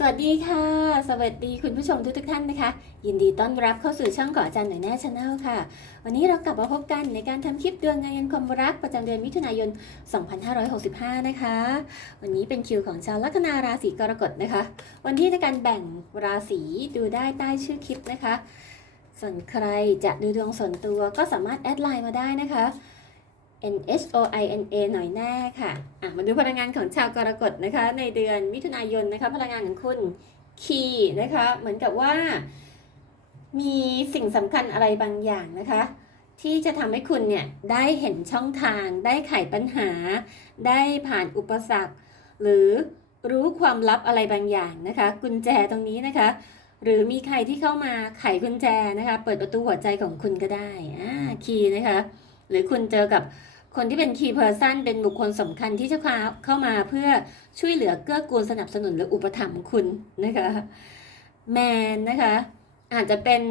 สวัสดีค่ะ สวัสดีคุณผู้ชมทุกทท่านนะคะ ยินดีต้อนรับเข้าสู่ช่องก่ออาจารย์หน่อยแน่ชาแนลค่ะ วันนี้เรากลับมาพบกันในการทำคลิปดวงงานเงินความรักประจำเดือนมิถุนายน 2565 นะคะ วันนี้เป็นคิวของชาวลัคนาราศีกรกฎนะคะ วันที่ในการแบ่งราศีดูได้ใต้ชื่อคลิปนะคะ ส่วนใครจะดูดวงส่วนตัวก็สามารถแอดไลน์มาได้นะคะ N H O I N A หน่อยแน่ค่ะอะ มาดูพลังงานของชาวกรกฎนะคะ ในเดือนมิถุนายนนะคะ พลังงานของคุณคีนะคะ เหมือนกับว่า มีสิ่งสำคัญอะไรบางอย่างนะคะ ที่จะทำให้คุณเนี่ย ได้เห็นช่องทาง ได้ไขปัญหา ได้ผ่านอุปสรรค หรือรู้ความลับอะไรบางอย่างนะคะ กุญแจตรงนี้นะคะ หรือมีใครที่เข้ามาไขกุญแจนะคะ เปิดประตูหัวใจของคุณก็ได้อ่าคีนะคะ หรือคุณเจอกับ คนที่เป็น key person เป็นบุคคลสำคัญที่จะเข้ามาเพื่อช่วยเหลือเกื้อกูลสนับสนุนหรืออุปถัมภ์คุณนะคะแมนนะคะอาจจะเป็น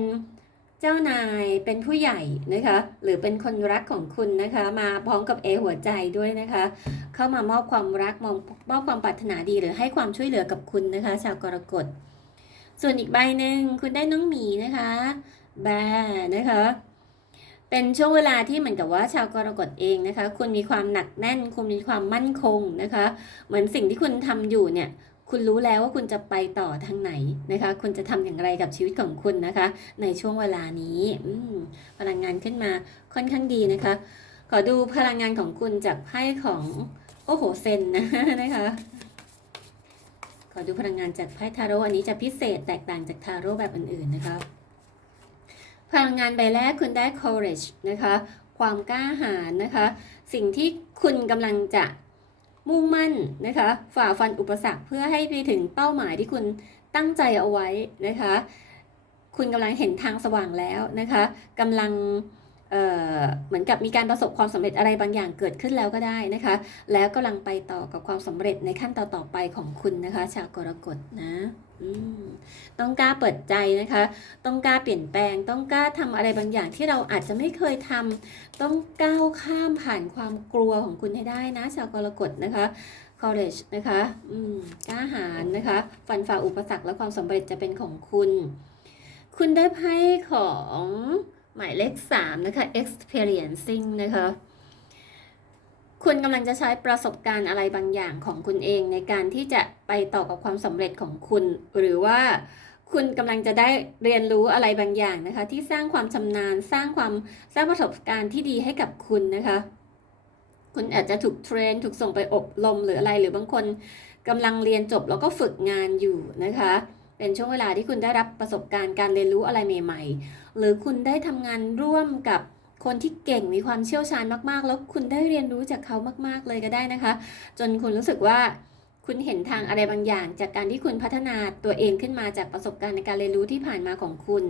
เจ้านายเป็นผู้ใหญ่นะคะหรือเป็นคนรักของคุณนะคะ มาพร้อมกับเอหัวใจด้วยนะคะ เข้ามามอบความรักมอบมอบความปรารถนาดีหรือให้ความช่วยเหลือกับคุณนะคะ ชาวกรกฎส่วนอีกใบหนึ่งคุณได้น้องหมีนะคะแบร์นะคะ เป็นช่วงเวลาที่เหมือนกับว่าชาวกรกฎเองนะคะ คุณมีความหนักแน่น คุณมีความมั่นคงนะคะ เหมือนสิ่งที่คุณทำอยู่เนี่ยคุณรู้แล้วว่าคุณจะไปต่อทางไหนนะคะ คุณจะทำอย่างไรกับชีวิตของคุณนะคะ ในช่วงเวลานี้พลังงานขึ้นมาค่อนข้างดีนะคะ ขอดูพลังงานของคุณจากไพ่ของโอ้โหเซนนะนะคะขอดูพลังงานจากไพ่ทาโร่อันนี้จะพิเศษแตกต่างจากทาโร่แบบอื่นๆนะคะ พลังงานใบแรกคุณได้ courage นะคะ ความกล้าหาญนะคะ สิ่งที่คุณกำลังจะมุ่งมั่นนะคะ ฝ่าฟันอุปสรรคเพื่อให้ไปถึงเป้าหมายที่คุณตั้งใจเอาไว้นะคะ คุณกำลังเห็นทางสว่างแล้วนะคะกำลัง เหมือนกับมีการประสบความสำเร็จอะไรบางอย่างเกิดขึ้นแล้วก็ได้นะคะ แล้วกำลังไปต่อกับความสำเร็จในขั้นต่อๆไปของคุณนะคะ ชาวกรกฎนะต้องกล้าเปิดใจนะคะ ต้องกล้าเปลี่ยนแปลง ต้องกล้าทำอะไรบางอย่างที่เราอาจจะไม่เคยทำต้องก้าวข้ามผ่านความกลัวของคุณให้ได้นะ ชาวกรกฎนะคะ courage นะคะกล้าหาญนะคะ ฟันฝ่าอุปสรรคและความสำเร็จจะเป็นของคุณ คุณได้ไพ่ของ หมายเลข3นะคะ experiencing นะคะคุณกำลังจะใช้ประสบการณ์อะไรบางอย่างของคุณเองในการที่จะไปต่อกับความสำเร็จของคุณ หรือว่าคุณกำลังจะได้เรียนรู้อะไรบางอย่างนะคะ ที่สร้างความชำนาญสร้างความสร้างประสบการณ์ที่ดีให้กับคุณนะคะ คุณอาจจะถูกเทรนถูกส่งไปอบรมหรืออะไรหรือบางคนกำลังเรียนจบแล้วก็ฝึกงานอยู่นะคะ เป็นช่วงเวลาที่คุณได้รับประสบการณ์การเรียนรู้อะไรใหม่ ๆ หรือคุณได้ทำงานร่วมกับคนที่เก่งมีความเชี่ยวชาญมากๆ แล้วคุณได้เรียนรู้จากเขามาก ๆ เลยก็ได้นะคะ จนคุณรู้สึกว่าคุณเห็นทางอะไรบางอย่าง จากการที่คุณพัฒนาตัวเองขึ้นมาจากประสบการณ์ในการเรียนรู้ที่ผ่านมาของคุณ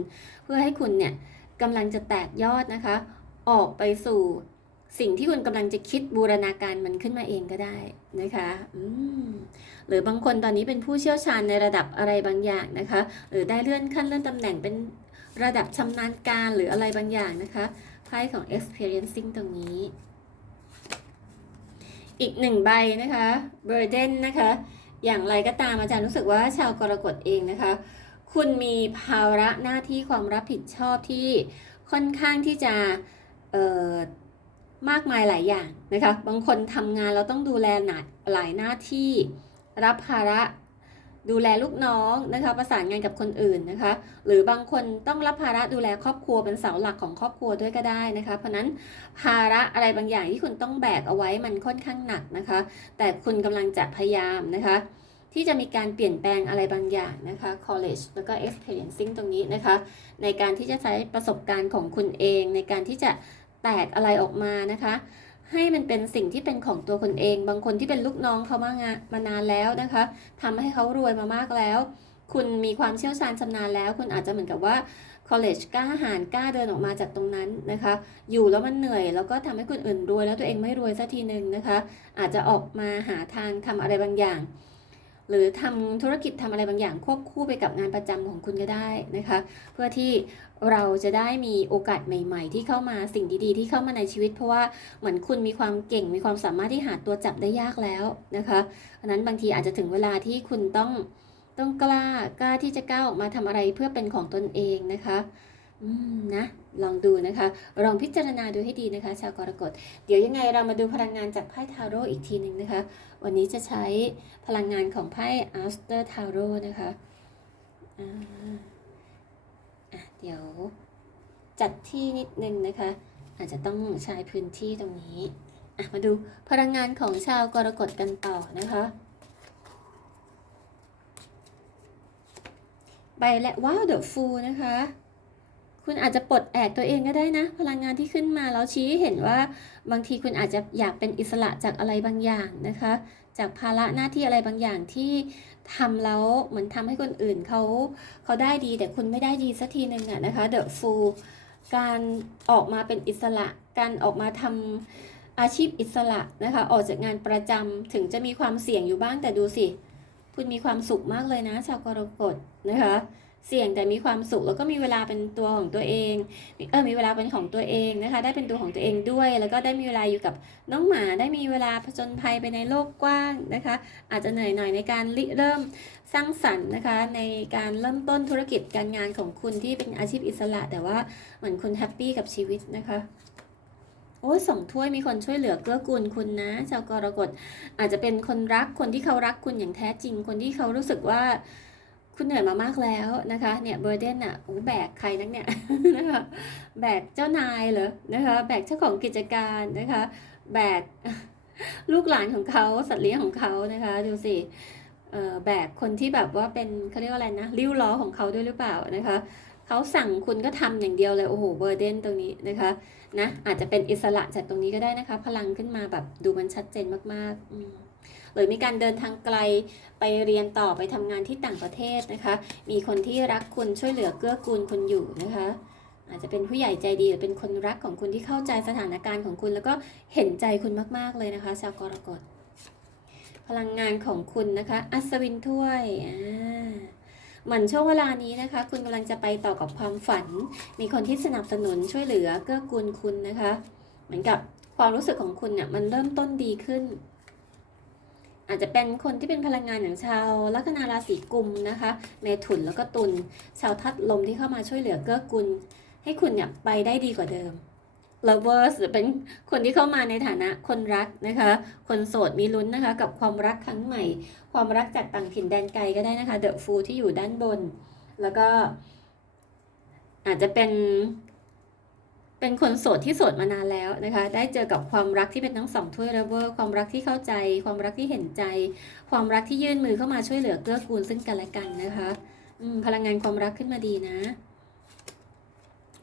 เพื่อให้คุณเนี่ยกำลังจะแตกยอดนะคะ ออกไปสู่สิ่งที่คุณกำลังจะคิดบูรณาการมันขึ้นมาเองก็ได้นะคะ อืม หรือบางคนตอนนี้เป็นผู้เชี่ยวชาญในระดับอะไรบางอย่างนะคะ หรือได้เลื่อนขั้นเลื่อนตำแหน่งเป็นระดับชำนาญการหรืออะไรบางอย่างนะคะไพ่ของ experiencing ตรงนี้ อีกหนึ่งใบนะคะ burden นะคะ อย่างไรก็ตามอาจารย์รู้สึกว่าชาวกรกฎเองนะคะ คุณมีภาระหน้าที่ความรับผิดชอบที่ค่อนข้างที่จะมากมายหลายอย่างนะคะ บางคนทำงานเราต้องดูแลหนักหลายหน้าที่ รับภาระดูแลลูกน้องนะคะ ประสานงานกับคนอื่นนะคะ หรือบางคนต้องรับภาระดูแลครอบครัวเป็นเสาหลักของครอบครัวด้วยก็ได้นะคะ เพราะนั้นภาระอะไรบางอย่างที่คุณต้องแบกเอาไว้มันค่อนข้างหนักนะคะ แต่คุณกำลังจะพยายามนะคะ ที่จะมีการเปลี่ยนแปลงอะไรบางอย่างนะคะ college แล้วก็ experiencing ตรงนี้นะคะ ในการที่จะใช้ประสบการณ์ของคุณเอง ในการที่จะแตกอะไรออกมานะคะ ให้มันเป็นสิ่งที่เป็นของตัวคนเอง บางคนที่เป็นลูกน้องเขามางามานานแล้วนะคะทำให้เขารวยมามากแล้ว คุณมีความเชี่ยวชาญชำนาญแล้ว คุณอาจจะเหมือนกับว่า college กล้าหาญกล้าเดินออกมาจากตรงนั้นนะคะ อยู่แล้วมันเหนื่อย แล้วก็ทำให้คนอื่นรวยแล้วตัวเองไม่รวยสักทีหนึ่งนะคะ อาจจะออกมาหาทางทำอะไรบางอย่าง หรือทำธุรกิจทำอะไรบางอย่างควบคู่ไปกับงานประจำของคุณก็ได้นะคะ เพื่อที่เราจะได้มีโอกาสใหม่ ๆ ที่เข้ามาสิ่งดีๆ ที่เข้ามาในชีวิต เพราะว่าเหมือนคุณมีความเก่งมีความสามารถที่หาตัวจับได้ยากแล้วนะคะอันนั้นบางทีอาจจะถึงเวลาที่คุณต้องต้องกล้ากล้าที่จะก้าวออกมาทำอะไรเพื่อเป็นของตนเองนะคะ อืมนะ ลองดูนะคะ ลองพิจารณาดูให้ดีนะคะ ชาวกรกฎ เดี๋ยวยังไงเรามาดูพลังงานจากไพ่ทาโร่อีกทีหนึ่งนะคะ วันนี้จะใช้พลังงานของไพ่อัสเตอร์ทาโร่นะคะอ่าอะเดี๋ยวจัดที่นิดนึงนะคะ อาจจะต้องใช้พื้นที่ตรงนี้มาดูพลังงานของชาวกรกฎกันต่อนะคะใบและว้าวเดอะฟูนะคะ คุณอาจจะปลดแอกตัวเองก็ได้นะ พลังงานที่ขึ้นมาแล้วชี้เห็นว่าบางทีคุณอาจจะอยากเป็นอิสระจากอะไรบางอย่างนะคะ จากภาระหน้าที่อะไรบางอย่างที่ทำแล้วเหมือนทำให้คนอื่นเขาเขาได้ดีแต่คุณไม่ได้ดีสักทีหนึ่งอะนะคะเดอะฟูการออกมาเป็นอิสระ การออกมาทำอาชีพอิสระนะคะ ออกจากงานประจำถึงจะมีความเสี่ยงอยู่บ้างแต่ดูสิ คุณมีความสุขมากเลยนะชาวกรกฎนะคะ เสี่ยงแต่มีความสุขแล้วก็มีเวลาเป็นตัวของตัวเองเออมีเวลาเป็นของตัวเองนะคะ ได้เป็นตัวของตัวเองด้วย แล้วก็ได้มีเวลาอยู่กับน้องหมาได้มีเวลาผจญภัยไปในโลกกว้างนะคะ อาจจะเหนื่อยหน่อยในการริเริ่มสร้างสรรค์นะคะ ในการเริ่มต้นธุรกิจการงานของคุณที่เป็นอาชีพอิสระ แต่ว่าเหมือนคุณแฮปปี้กับชีวิตนะคะโอ้สองถ้วยมีคนช่วยเหลือเกื้อกูลคุณนะชาวกรกฎอาจจะเป็นคนรักคนที่เขารักคุณอย่างแท้จริง คนที่เขารู้สึกว่า คุณเหนื่อยมามากแล้วนะคะ เนี่ยเบอร์เดนอะโอ้แบกใครนักเนี่ยนะคะแบกเจ้านายเหรอนะคะแบกเจ้าของกิจการนะคะ แบกลูกหลานของเขาสัตว์เลี้ยงของเขานะคะ ดูสิเอ่อแบกคนที่แบบว่าเป็นเขาเรียกว่าอะไรนะริ้วล้อของเขาด้วยหรือเปล่านะคะเขาสั่งคุณก็ทำอย่างเดียวเลยโอ้โหเบอร์เดนตรงนี้นะคะนะอาจจะเป็นอิสระจากตรงนี้ก็ได้นะคะ พลังขึ้นมาแบบดูมันชัดเจนมากๆอืม หรือมีการเดินทางไกลไปเรียนต่อไปทำงานที่ต่างประเทศนะคะ มีคนที่รักคุณช่วยเหลือเกื้อกูลคุณอยู่นะคะ อาจจะเป็นผู้ใหญ่ใจดีหรือเป็นคนรักของคุณที่เข้าใจสถานการณ์ของคุณ แล้วก็เห็นใจคุณมาก ๆเลยนะคะชาวกรกฎพลังงานของคุณนะคะ อัศวินถ้วยอ่าเหมือนช่วงเวลานี้นะคะ คุณกำลังจะไปต่อกับความฝัน มีคนที่สนับสนุนช่วยเหลือเกื้อกูลคุณนะคะ เหมือนกับความรู้สึกของคุณเนี่ยมันเริ่มต้นดีขึ้น อาจจะเป็นคนที่เป็นพลังงานอย่างชาวลัคนาราศีกุมนะคะ เมถุนแล้วก็ตุลชาวทัดลมที่เข้ามาช่วยเหลือเกื้อกูลให้คุณเนี่ยไปได้ดีกว่าเดิม lovers หรือเป็นคนที่เข้ามาในฐานะคนรักนะคะ คนโสดมีลุ้นนะคะ กับความรักครั้งใหม่ ความรักจากต่างถิ่นแดนไกลก็ได้นะคะ the fool ที่อยู่ด้านบน แล้วก็อาจจะเป็น เป็นคนโสดที่โสดมานานแล้วนะคะ ได้เจอกับความรักที่เป็นทั้งสองถ้วย lover ความรักที่เข้าใจ ความรักที่เห็นใจ ความรักที่ยื่นมือเข้ามาช่วยเหลือเกื้อกูลซึ่งกันและกันนะคะพลังงานความรักขึ้นมาดีนะ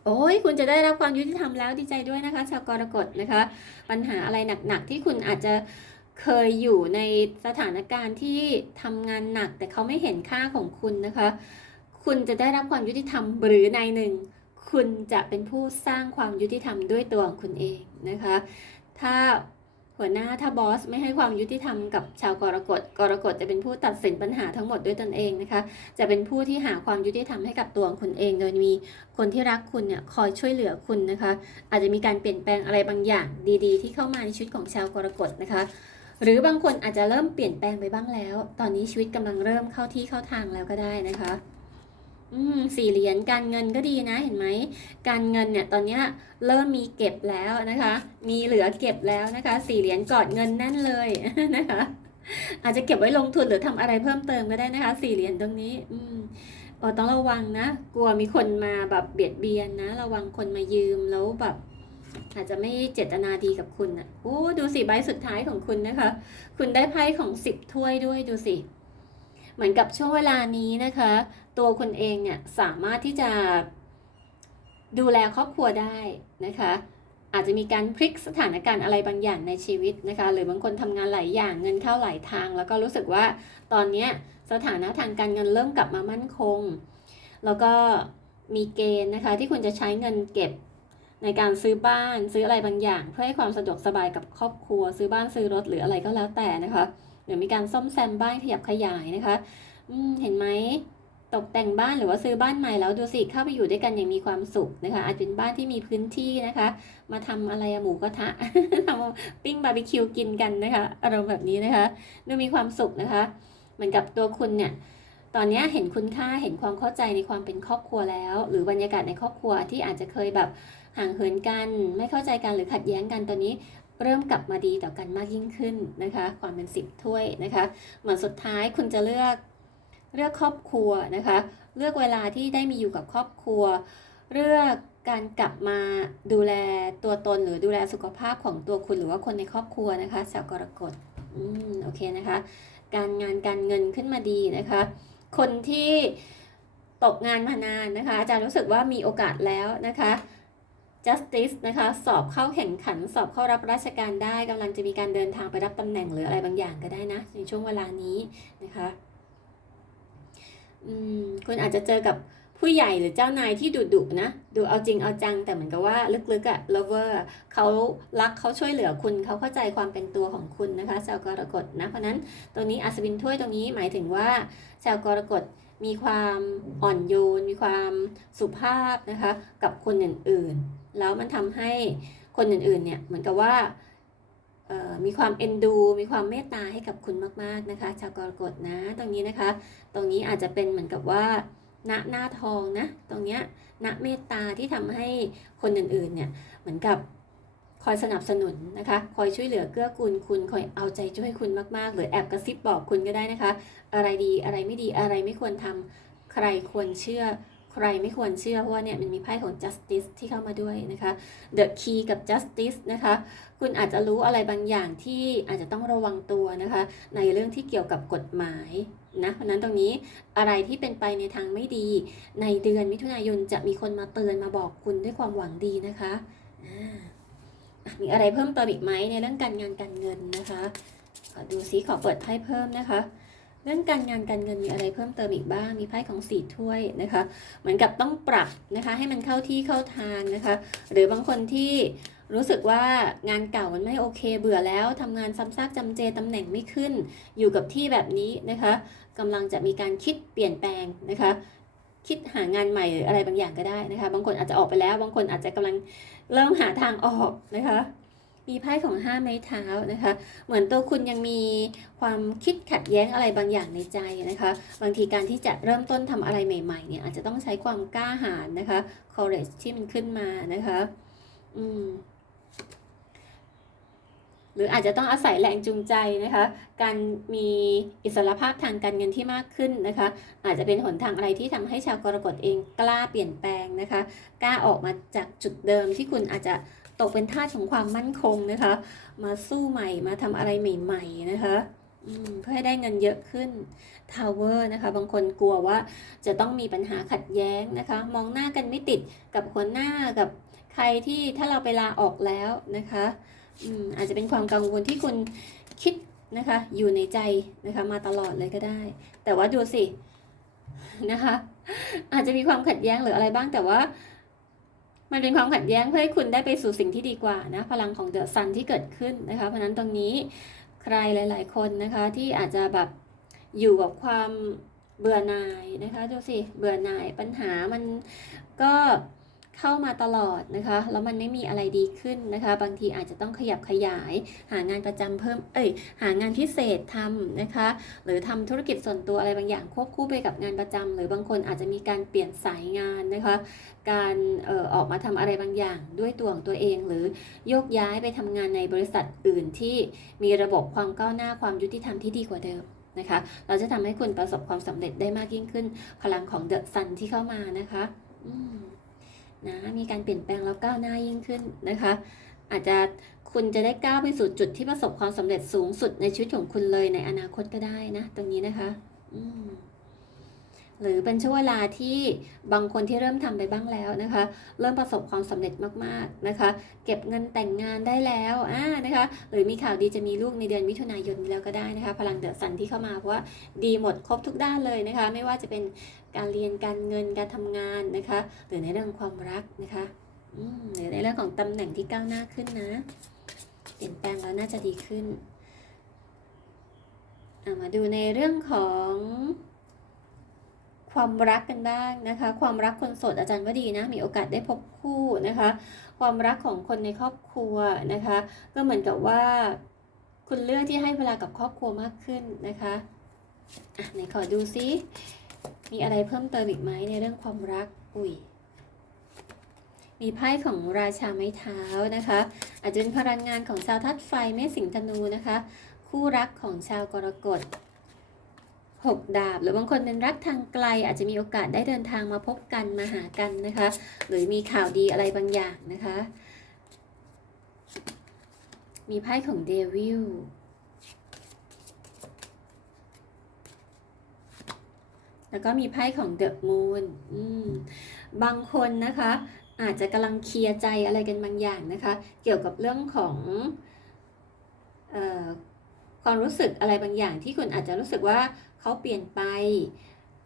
โอ้ยคุณจะได้รับความยุติธรรมแล้วดีใจด้วยนะคะ ชาวกรกฎนะคะ ปัญหาอะไรหนักๆที่คุณอาจจะเคยอยู่ในสถานการณ์ที่ทำงานหนัก แต่เขาไม่เห็นค่าของคุณนะคะ คุณจะได้รับความยุติธรรมหรือในหนึ่ง คุณจะเป็นผู้สร้างความยุติธรรมด้วยตัวของคุณเองนะคะ ถ้าหัวหน้าถ้าบอสไม่ให้ความยุติธรรมกับชาวกรกฎกรกฎจะเป็นผู้ตัดสินปัญหาทั้งหมดด้วยตนเองนะคะ จะเป็นผู้ที่หาความยุติธรรมให้กับตัวของคุณเอง โดยมีคนที่รักคุณเนี่ยคอยช่วยเหลือคุณนะคะ อาจจะมีการเปลี่ยนแปลงอะไรบางอย่างดีๆ ที่เข้ามาในชีวิตของชาวกรกฎนะคะหรือบางคนอาจจะเริ่มเปลี่ยนแปลงไปบ้างแล้ว ตอนนี้ชีวิตกำลังเริ่มเข้าที่เข้าทางแล้วก็ได้นะคะ อืมสี่เหรียญการเงินก็ดีนะเห็นไหมการเงินเนี่ยตอนนี้เริ่มมีเก็บแล้วนะคะ มีเหลือเก็บแล้วนะคะสี่เหรียญกอดเงินแน่นเลยนะคะ อาจจะเก็บไว้ลงทุนหรือทำอะไรเพิ่มเติมก็ได้นะคะสี่เหรียญตรงนี้ อืมเออต้องระวังนะ กลัวมีคนมาแบบเบียดเบียนนะ ระวังคนมายืมแล้วแบบอาจจะไม่เจตนาดีกับคุณอะโอ้ดูสิใบสุดท้ายของคุณนะคะ คุณได้ไพ่ของสิบถ้วยด้วยดูสิ เหมือนกับช่วงเวลานี้นะคะ ตัวคุณเองเนี่ยสามารถที่จะดูแลครอบครัวได้นะคะอาจจะมีการพลิกสถานการณ์อะไรบางอย่างในชีวิตนะคะ หรือบางคนทำงานหลายอย่างเงินเข้าหลายทาง แล้วก็รู้สึกว่าตอนนี้สถานะทางการเงินเริ่มกลับมามั่นคง แล้วก็มีเกณฑ์นะคะที่คุณจะใช้เงินเก็บในการซื้อบ้านซื้ออะไรบางอย่าง เพื่อให้ความสะดวกสบายกับครอบครัว ซื้อบ้านซื้อรถหรืออะไรก็แล้วแต่นะคะ รือมีการซ่อมแซมบ้านขยับขยายนะคะอืมเห็นไหมตกแต่งบ้านหรือว่าซื้อบ้านใหม่แล้วดูสิเข้าไปอยู่ด้วยกันอย่างมีความสุขนะคะ อาจเป็นบ้านที่มีพื้นที่นะคะ มาทำอะไรหมูกระทะทำปิ้งบาร์บีคิวกินกันนะคะอารมณ์แบบนี้นะคะดูมีความสุขนะคะ เหมือนกับตัวคุณเนี่ยตอนนี้เห็นคุณค่าเห็นความเข้าใจในความเป็นครอบครัวแล้ว หรือบรรยากาศในครอบครัวที่อาจจะเคยแบบห่างเหินกัน ไม่เข้าใจกันหรือขัดแย้งกันตอนนี้ เริ่มกลับมาดีต่อกันมากยิ่งขึ้นนะคะ ความเป็นสิบถ้วยนะคะเหมือนสุดท้ายคุณจะเลือกเลือกครอบครัวนะคะ เลือกเวลาที่ได้มีอยู่กับครอบครัว เลือกการกลับมาดูแลตัวตนหรือดูแลสุขภาพของตัวคุณหรือว่าคนในครอบครัวนะคะชาวกรกฎอืมโอเคนะคะ การงานการเงินขึ้นมาดีนะคะ คนที่ตกงานมานานนะคะอาจารย์รู้สึกว่ามีโอกาสแล้วนะคะ justice นะคะ สอบเข้าแข่งขัน สอบเข้ารับราชการได้กำลังจะมีการเดินทางไปรับตำแหน่งหรืออะไรบางอย่างก็ได้นะ ในช่วงเวลานี้นะคะคุณอาจจะเจอกับผู้ใหญ่หรือเจ้านายที่ดุดุนะ ดูเอาจริงเอาจังแต่เหมือนกับว่าลึกๆอะ lover เขารักเขาช่วยเหลือคุณเขาเข้าใจความเป็นตัวของคุณนะคะชาวกรกฎนะ เพราะนั้นตรงนี้อัศวินถ้วยตรงนี้หมายถึงว่าชาวกรกฎ มีความอ่อนโยน มีความสุภาพนะคะ กับคนอื่นๆ แล้วมันทำให้คนอื่นๆเนี่ยเหมือนกับว่ามีความเอ็นดู มีความเมตตาให้กับคุณมาก ๆนะคะ ชาวกรกฎนะตรงนี้นะคะ ตรงนี้อาจจะเป็นเหมือนกับว่าณหน้าทองนะ ตรงเนี้ยณเมตตาที่ทำให้คนอื่นๆเนี่ยเหมือนกับ คอยสนับสนุนนะคะ คอยช่วยเหลือเกื้อกูลคุณ คอยเอาใจช่วยคุณมากๆ หรือแอบกระซิบบอกคุณก็ได้นะคะ อะไรดีอะไรไม่ดีอะไรไม่ควรทำใครควรเชื่อ ใครไม่ควรเชื่อ เพราะว่าเนี่ยมันมีไพ่ของ justice ที่เข้ามาด้วยนะคะ the key กับ justice นะคะ คุณอาจจะรู้อะไรบางอย่างที่อาจจะต้องระวังตัวนะคะ ในเรื่องที่เกี่ยวกับกฎหมายนะเพราะนั้นตรงนี้อะไรที่เป็นไปในทางไม่ดี ในเดือนมิถุนายนจะมีคนมาเตือนมาบอกคุณด้วยความหวังดีนะคะ มีอะไรเพิ่มเติมอีกไหมในเรื่องการงานการเงินนะคะขอดูซิขอเปิดไพ่เพิ่มนะคะ เรื่องการงานการเงินมีอะไรเพิ่มเติมอีกบ้าง มีไพ่ของสีถ้วยนะคะ เหมือนกับต้องปรับนะคะ ให้มันเข้าที่เข้าทางนะคะ หรือบางคนที่รู้สึกว่างานเก่ามันไม่โอเคเบื่อแล้วทำงานซ้ำซากจำเจตำแหน่งไม่ขึ้น อยู่กับที่แบบนี้นะคะกำลังจะมีการคิดเปลี่ยนแปลงนะคะ คิดหางานใหม่หรืออะไรบางอย่างก็ได้นะคะ บางคนอาจจะออกไปแล้ว บางคนอาจจะกำลังเริ่มหาทางออกนะคะ มีไพ่ของห้าไม้เท้านะคะ เหมือนตัวคุณยังมีความคิดขัดแย้งอะไรบางอย่างในใจนะคะ บางทีการที่จะเริ่มต้นทำอะไรใหม่ ๆ เนี่ยอาจจะต้องใช้ความกล้าหาญนะคะ courage ที่มันขึ้นมานะคะ อืม หรืออาจจะต้องอาศัยแรงจูงใจนะคะ การมีอิสรภาพทางการเงินที่มากขึ้นนะคะ อาจจะเป็นหนทางอะไรที่ทำให้ชาวกรกฎเองกล้าเปลี่ยนแปลงนะคะ กล้าออกมาจากจุดเดิมที่คุณอาจจะตกเป็นทาสของความมั่นคงนะคะ มาสู้ใหม่มาทำอะไรใหม่ ๆ นะคะเพื่อให้ได้เงินเยอะขึ้นทาวเวอร์นะคะ บางคนกลัวว่าจะต้องมีปัญหาขัดแย้งนะคะ มองหน้ากันไม่ติดกับหัวหน้ากับใครที่ถ้าเราไปลาออกแล้วนะคะ อืมอาจจะเป็นความกังวลที่คุณคิดนะคะ อยู่ในใจนะคะมาตลอดเลยก็ได้ แต่ว่าดูสินะคะ อาจจะมีความขัดแย้งหรืออะไรบ้างแต่ว่า มันเป็นความขัดแย้งเพื่อให้คุณได้ไปสู่สิ่งที่ดีกว่านะพลังของเดอะซันที่เกิดขึ้นนะคะ เพราะฉะนั้นตรงนี้ใครหลาย ๆ คนนะคะที่อาจจะแบบอยู่กับความเบื่อหน่ายนะคะดูสิเบื่อหน่ายปัญหามันก็ เข้ามาตลอดนะคะแล้วมันไม่มีอะไรดีขึ้นนะคะ บางทีอาจจะต้องขยับขยาย หางานประจำเพิ่มเอ้ยหางานพิเศษทำนะคะ หรือทำธุรกิจส่วนตัวอะไรบางอย่างควบคู่ไปกับงานประจำหรือบางคนอาจจะมีการเปลี่ยนสายงานนะคะ การเอ่อออกมาทำอะไรบางอย่างด้วยตัวของตัวเอง หรือโยกย้ายไปทำงานในบริษัทอื่นที่มีระบบความก้าวหน้าความยุติธรรมที่ดีกว่าเดิมนะคะ เราจะทำให้คุณประสบความสำเร็จได้มากยิ่งขึ้น พลังของเดอะซันที่เข้ามานะคะ อืม นะมีการเปลี่ยนแปลงแล้วก้าวหน้ายิ่งขึ้นนะคะ อาจจะคุณจะได้ก้าวไปสู่จุดที่ประสบความสำเร็จสูงสุดในชีวิตของคุณเลยในอนาคตก็ได้นะ ตรงนี้นะคะ อืม หรือเป็นช่วงเวลาที่บางคนที่เริ่มทำไปบ้างแล้วนะคะ เริ่มประสบความสำเร็จมากๆนะคะ เก็บเงินแต่งงานได้แล้วอ่านะคะ หรือมีข่าวดีจะมีลูกในเดือนมิถุนายนแล้วก็ได้นะคะ พลังเดอะซันที่เข้ามาเพราะว่าดีหมดครบทุกด้านเลยนะคะ ไม่ว่าจะเป็นการเรียนการเงินการทำงานนะคะ หรือในเรื่องความรักนะคะหรือในเรื่องของตำแหน่งที่ก้าวหน้าขึ้นนะเปลี่ยนแปลงแล้วน่าจะดีขึ้นามาดูในเรื่องของ ความรักกันบ้างนะคะ ความรักคนโสดอาจารย์ว่าดีนะมีโอกาสได้พบคู่นะคะ ความรักของคนในครอบครัวนะคะ ก็เหมือนกับว่า คุณเลือกที่ให้เวลากับครอบครัวมากขึ้นนะคะอะไหนขอดูซิมีอะไรเพิ่มเติมอีกไหมในเรื่องความรักอุ้ยมีไพ่ของราชาไม้เท้านะคะ อาจจะเป็นพลังงานของชาวธาตุไฟเมษสิงธนูนะคะ คู่รักของชาวกรกฎ หกดาบ หรือบางคนเป็นรักทางไกล อาจจะมีโอกาสได้เดินทางมาพบกันมาหากันนะคะ หรือมีข่าวดีอะไรบางอย่างนะคะ มีไพ่ของเดวิลแล้วก็มีไพ่ของเดอะมูนบางคนนะคะ อาจจะกำลังเคลียร์ใจอะไรกันบางอย่างนะคะ เกี่ยวกับเรื่องของออความรู้สึกอะไรบางอย่างที่คุณอาจจะรู้สึกว่า เขาเปลี่ยนไป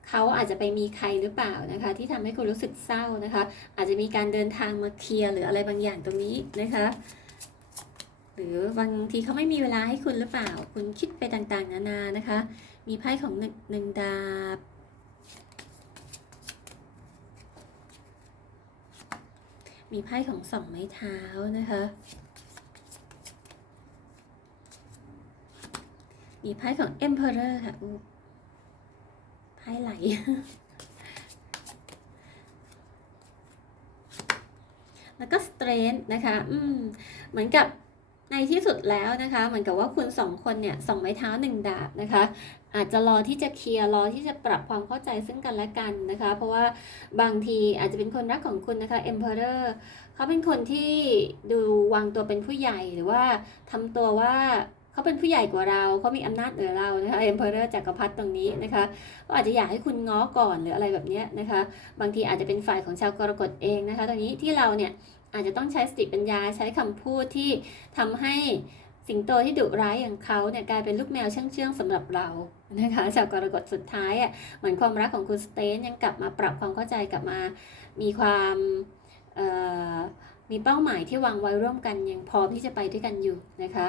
เขาอาจจะไปมีใครหรือเปล่านะคะ ที่ทำให้คุณรู้สึกเศร้านะคะ อาจจะมีการเดินทางมาเคลียร์หรืออะไรบางอย่างตรงนี้นะคะ หรือบางทีเขาไม่มีเวลาให้คุณหรือเปล่า คุณคิดไปต่างๆ นานานะคะ มีไพ่ของหนึ่งหนึ่งดาบมีไพ่ของสองไม้เท้านะคะ มีไพ่ของ Emperor ค่ะ อู้ไหล แล้วก็ Strength นะคะ อืม เหมือนกับในที่สุดแล้วนะคะ เหมือนกับว่าคุณสองคนเนี่ยสองไม้เท้าหนึ่งดาบนะคะ อาจจะรอที่จะเคลียร์รอที่จะปรับความเข้าใจซึ่งกันและกันนะคะ เพราะว่าบางทีอาจจะเป็นคนรักของคุณนะคะ Emperor เขาเป็นคนที่ดูวางตัวเป็นผู้ใหญ่หรือว่าทำตัวว่า เขาเป็นผู้ใหญ่กว่าเราเขามีอำนาจเหนือเรานะคะ Emperor จักรพรรดิตรงนี้นะคะก็อาจจะอยากให้คุณง้อก่อนหรืออะไรแบบนี้นะคะ บางทีอาจจะเป็นฝ่ายของชาวกรกฎเองนะคะ ตรงนี้ที่เราเนี่ยอาจจะต้องใช้สติปัญญาใช้คำพูดที่ทำให้สิงโตที่ดุร้ายอย่างเขาเนี่ยกลายเป็นลูกแมวเชื่องเชื่องๆสำหรับเรานะคะชาวกรกฎสุดท้ายอะเหมือนความรักของคุณสเตนยังกลับมาปรับความเข้าใจกลับมามีความมีเป้าหมายที่วางไว้ร่วมกันยังพร้อมที่จะไปด้วยกันอยู่นะคะ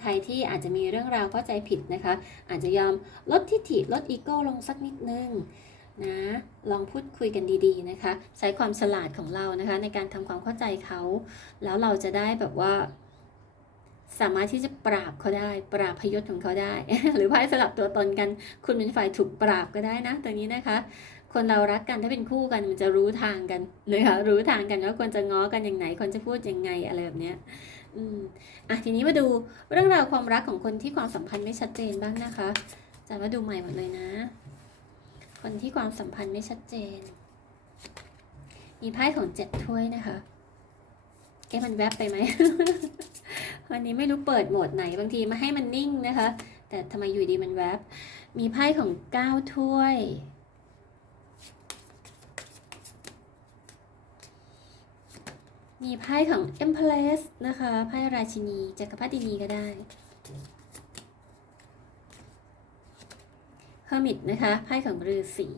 ใครที่อาจจะมีเรื่องราวเข้าใจผิดนะคะ อาจจะยอมลดทิฐิลดอีโก้ลงสักนิดนึงนะลองพูดคุยกันดีๆนะคะ ใช้ความฉลาดของเรานะคะ ในการทำความเข้าใจเขา แล้วเราจะได้แบบว่า สามารถที่จะปราบเขาได้ ปราบพยศของเขาได้ หรือไพ่สลับตัวตนกัน คุณเป็นฝ่ายถูกปราบก็ได้นะตรงนี้นะคะ คนเรารักกันถ้าเป็นคู่กันมันจะรู้ทางกันนะคะรู้ทางกันว่าควรจะง้อกันอย่างไหนควรจะพูดยังไงอะไรแบบเนี้ย อืมอะทีนี้มาดูเรื่องราวความรักของคนที่ความสัมพันธ์ไม่ชัดเจนบ้างนะคะจะมาดูใหม่หมดเลยนะ คนที่ความสัมพันธ์ไม่ชัดเจน มีไพ่ของเจ็ดถ้วยนะคะเอ๊ะมันแวบไปไหม วันนี้ไม่รู้เปิดโหมดไหนบางทีมาให้มันนิ่งนะคะ แต่ทำไมอยู่ดีมันแวบ มีไพ่ของเก้าถ้วย มีไพ่ของ Empress นะคะ ไพ่ราชินีจักรพรรดินีก็ได้ Hermit นะคะ ไพ่ของฤาษี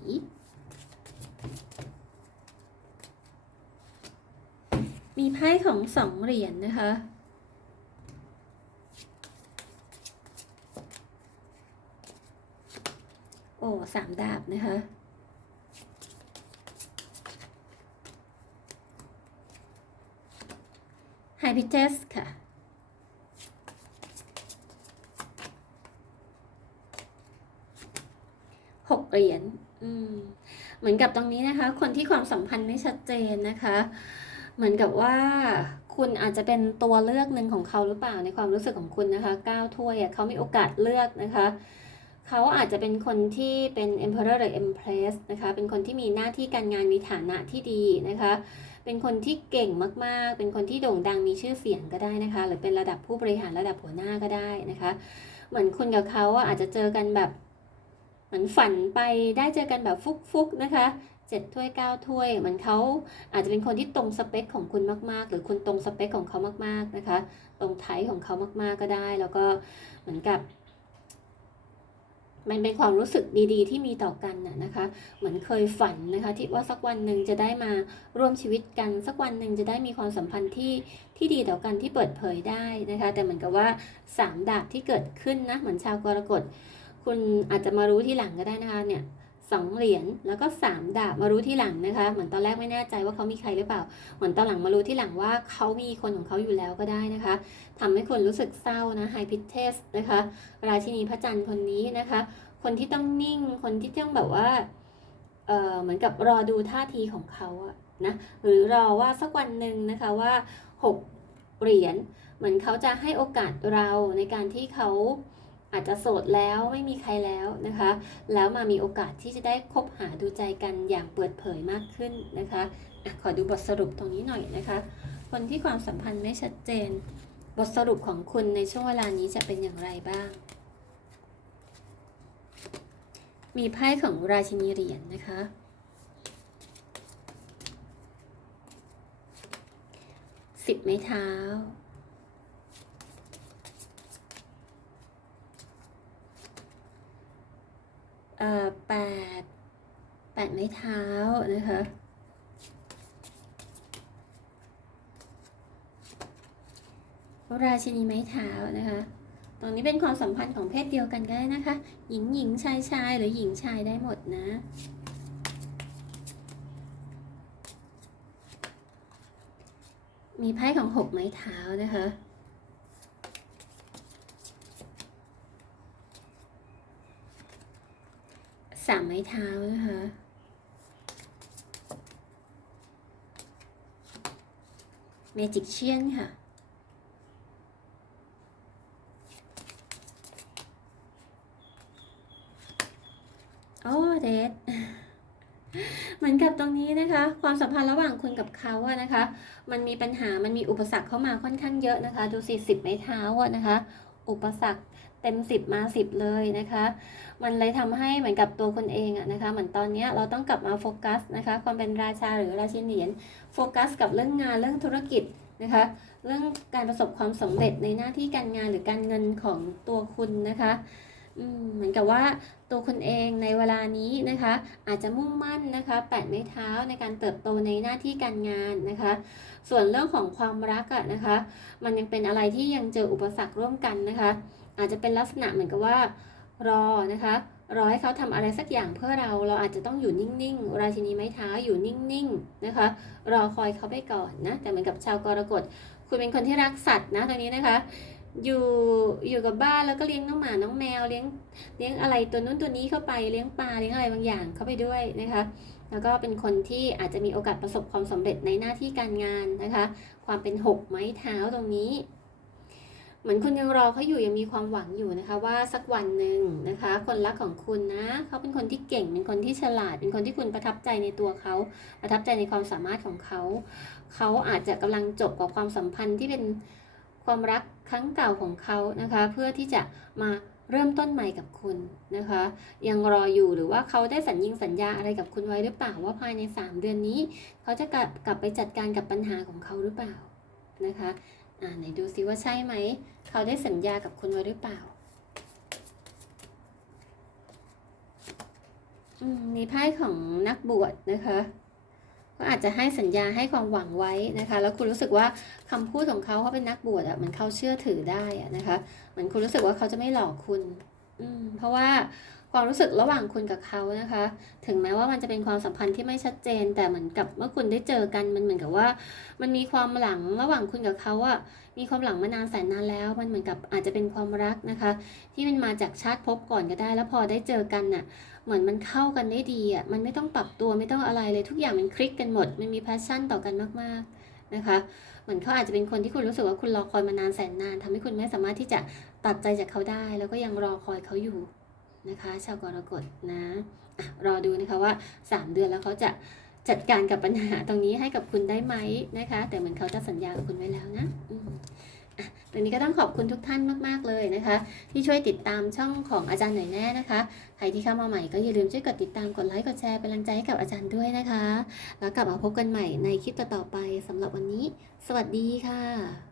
มีไพ่ของสองเหรียญนนะคะ โอ้สามดาบนะคะ ไฮ พิเทสค่ะ หกเหรียญเหมือนกับตรงนี้นะคะ คนที่ความสัมพันธ์ไม่ชัดเจนนะคะ เหมือนกับว่าคุณอาจจะเป็นตัวเลือกหนึ่งของเขาหรือเปล่าในความรู้สึกของคุณนะคะ ก้าถ้วยอะเขามีโอกาสเลือกนะคะ เขาอาจจะเป็นคนที่เป็น emperor หรือ empress นะคะ เป็นคนที่มีหน้าที่การงานมีฐานะที่ดีนะคะ เป็นคนที่เก่งมากๆ เป็นคนที่โด่งดังมีชื่อเสียงก็ได้นะคะ หรือเป็นระดับผู้บริหารระดับหัวหน้าก็ได้นะคะ เหมือนคุณกับเขาอาจจะเจอกันแบบเหมือนฝันไปได้เจอกันแบบฟุกๆนะคะเจ็ดถ้วยเก้าถ้วยเหมือนเขาอาจจะเป็นคนที่ตรงสเปคของคุณมากๆ หรือคุณตรงสเปคของเขามากๆนะคะ ตรงไทป์ของเขามากๆก็ได้ แล้วก็เหมือนกับ มันเป็นความรู้สึกดีๆ ที่มีต่อกันน่ะนะคะ เหมือนเคยฝันนะคะที่ว่าสักวันหนึ่งจะได้มาร่วมชีวิตกัน สักวันหนึ่งจะได้มีความสัมพันธ์ที่ที่ดีต่อกันที่เปิดเผยได้นะคะ แต่เหมือนกับว่าสามดาบที่เกิดขึ้นนะเหมือนชาวกรกฎคุณอาจจะมารู้ที่หลังก็ได้นะคะเนี่ย สองเหรียญแล้วก็สามดาบมารู้ที่หลังนะคะ เหมือนตอนแรกไม่แน่ใจว่าเขามีใครหรือเปล่า เหมือนตอนหลังมารู้ที่หลังว่าเขามีคนของเขาอยู่แล้วก็ได้นะคะทำให้คนรู้สึกเศร้านะไฮพิเทสนะคะ ราชินีพระจันทร์คนนี้นะคะ คนที่ต้องนิ่งคนที่ต้องแบบว่าเอ่อเหมือนกับรอดูท่าทีของเขาอะนะหรือรอว่าสักวันหนึ่งนะคะว่าหกเหรียญเหมือนเขาจะให้โอกาสเราในการที่เขา อาจจะโสดแล้วไม่มีใครแล้วนะคะ แล้วมามีโอกาสที่จะได้คบหาดูใจกันอย่างเปิดเผยมากขึ้นนะคะอะขอดูบทสรุปตรงนี้หน่อยนะคะ คนที่ความสัมพันธ์ไม่ชัดเจน บทสรุปของคุณในช่วงเวลานี้จะเป็นอย่างไรบ้าง มีไพ่ของราชินีเหรียญนะคะสิบไม้เท้า เอ่อ แปดแปดไม้เท้านะคะราชินีไม้เท้านะคะ ตรงนี้เป็นความสัมพันธ์ของเพศเดียวกันก็ได้นะคะ หญิงหญิงชายชายหรือหญิงชายได้หมดนะ มีไพ่ของหกไม้เท้านะคะ สามไม้เท้านะคะเมจิกเชียนค่ะโอ้เดดเหมือนกับตรงนี้นะคะ ความสัมพันธ์ระหว่างคุณกับเขาอะนะคะ มันมีปัญหามันมีอุปสรรคเข้ามาค่อนข้างเยอะนะคะ ดูสิสิบไม้เท้าอะนะคะ อุปสรรค เต็มสิบมาสิบเลยนะคะ มันเลยทำให้เหมือนกับตัวคนเองอะนะคะ เหมือนตอนนี้เราต้องกลับมาโฟกัสนะคะ ความเป็นราชาหรือราชินีเหรียญโฟกัสกับเรื่องงานเรื่องธุรกิจนะคะ เรื่องการประสบความสำเร็จในหน้าที่การงานหรือการเงินของตัวคุณนะคะเหมือนกับว่าตัวคุณเองในเวลานี้นะคะ อาจจะมุ่งมั่นนะคะแปดไม้เท้าในการเติบโตในหน้าที่การงานนะคะ ส่วนเรื่องของความรักอะนะคะ มันยังเป็นอะไรที่ยังเจออุปสรรคร่วมกันนะคะ อาจจะเป็นลักษณะเหมือนกับว่ารอนะคะรอให้เขาทำอะไรสักอย่างเพื่อเราเราอาจจะต้องอยู่นิ่งๆ ราชินีไม้เท้าอยู่นิ่งๆนะคะ รอคอยเขาไปก่อนนะ แต่เหมือนกับชาวกรกฎคุณเป็นคนที่รักสัตว์นะตรงนี้นะคะ อยู่อยู่กับบ้านแล้วก็เลี้ยงน้องหมาน้องแมวเลี้ยงเลี้ยงอะไรตัวนู้นตัวนี้เข้าไปเลี้ยงปลาเลี้ยงอะไรบางอย่างเข้าไปด้วยนะคะ แล้วก็เป็นคนที่อาจจะมีโอกาสประสบความสำเร็จในหน้าที่การงานนะคะ ความเป็นหกไม้เท้าตรงนี้ มือนคุณยังรอเขาอยู่ยังมีความหวังอยู่นะคะ ว่าสักวันหนึ่งนะคะ คนรักของคุณนะเขาเป็นคนที่เก่งเป็นคนที่ฉลาด เป็นคนที่คุณประทับใจในตัวเขา ประทับใจในความสามารถของเขาเขาอาจจะกำลังจบกับความสัมพันธ์ที่เป็นความรักครั้งเก่าของเขานะคะ เพื่อที่จะมาเริ่มต้นใหม่กับคุณนะคะ ยังรออยู่หรือว่าเขาได้สัญญิงสัญญาอะไรกับคุณไว้หรือเปล่าว่าภายใน 3 เดือนนี้ เขาจะกลับกลับไปจัดการกับปัญหาของเขาหรือเปล่านะคะ อ่าไหนดูซิว่าใช่ไหม เขาได้สัญญากับคุณไว้หรือเปล่า อืมมีไพ่ของนักบวชนะคะก็อาจจะให้สัญญาให้ความหวังไว้นะคะ แล้วคุณรู้สึกว่าคำพูดของเขาเขาเป็นนักบวชอะเหมือนเขาเชื่อถือได้อะนะคะเหมือนคุณรู้สึกว่าเขาจะไม่หลอกคุณ อืมเพราะว่า ความรู้สึกระหว่างคุณกับเขานะคะ ถึงแม้ว่ามันจะเป็นความสัมพันธ์ที่ไม่ชัดเจน แต่เหมือนกับเมื่อคุณได้เจอกันมันเหมือนกับว่า มันมีความหลังระหว่างคุณกับเขาอะมีความหลังมานานแสนนานแล้ว มันเหมือนกับอาจจะเป็นความรักนะคะ ที่มันมาจากชาติภพก่อนก็ได้ แล้วพอได้เจอกันน่ะเหมือนมันเข้ากันได้ดีอะมันไม่ต้องปรับตัวไม่ต้องอะไรเลยทุกอย่างมันคลิกกันหมด มันมีแพชชั่นต่อกันมากๆนะคะเหมือนเขาอาจจะเป็นคนที่คุณรู้สึกว่าคุณรอคอยมานานแสนนานทำให้คุณไม่สามารถที่จะตัดใจจากเขาได้ แล้วก็ยังรอคอยเขาอยู่ นะคะ ชาวกรกฎนะอะรอดูนะคะว่า 3 เดือนแล้วเขาจะจัดการกับปัญหาตรงนี้ให้กับคุณได้ไหมนะคะ แต่เหมือนเขาจะสัญญากับคุณไว้แล้วนะอืมอะตรงนี้ก็ต้องขอบคุณทุกท่านมากๆเลยนะคะ ที่ช่วยติดตามช่องของอาจารย์หน่อยแน่นะคะ ใครที่เข้ามาใหม่ก็อย่าลืมช่วยกดติดตามกดไลค์กดแชร์เป็นกำลังใจให้กับอาจารย์ด้วยนะคะ แล้วกลับมาพบกันใหม่ในคลิปต่อๆไปสำหรับวันนี้ สวัสดีค่ะ